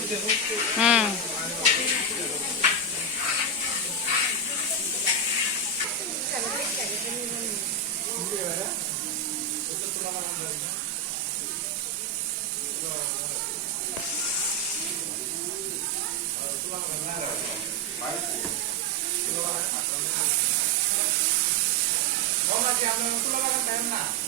응. Mau lagi ambil pulau kan tayang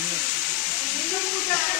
Yeah.